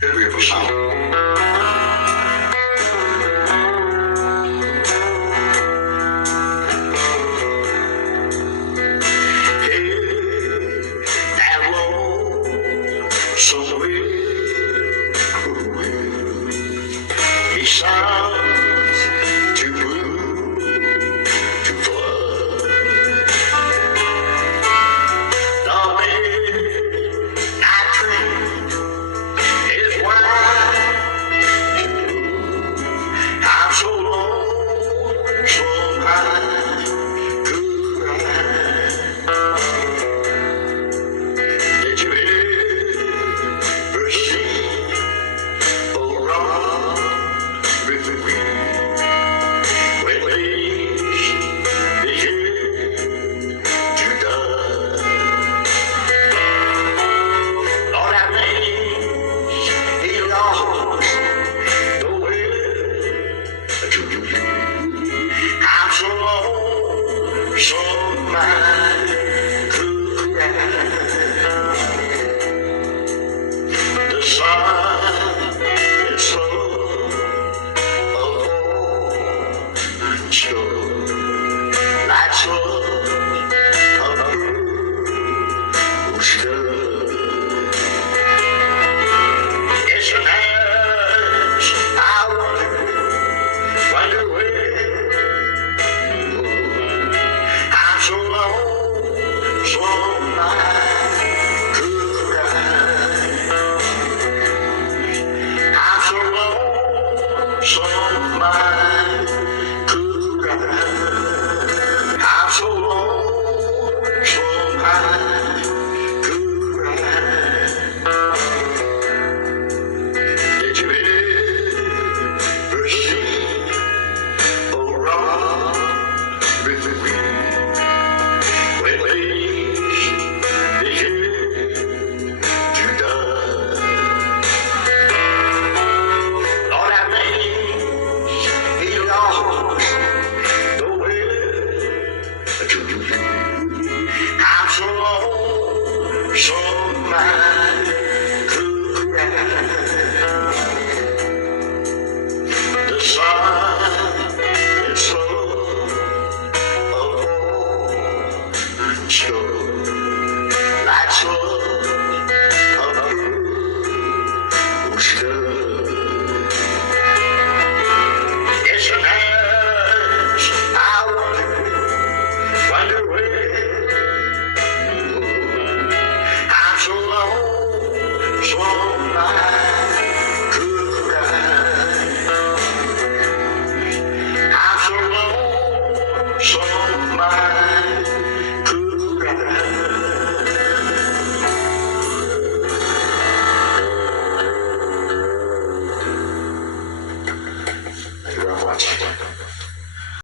Here we have a sound. That road somewhere he sounds too blue to flood. The midnight train is wide. I'm so lonesome I could cry. Did you ever see a rock with the wind when leaves begin to die? Lord, that means he lost the way to you. I'm so lonesome I could cry. The sun is slow of snow, like snow of who's good. It's a nice I wonder where I'm so lonesome I could cry. I'm so lonesome I could cry. I'm so lonesome I could cry. Did you ever see a rock with the wind when leaves begin to die? Lord, that means he lost the way to you. I'm so lonesome I could cry. The sun is slow of snow, like snow of who's good. It's a nice I wonder where I'm so lonesome I could cry. I'm so lonesome I could cry. Thank you very much.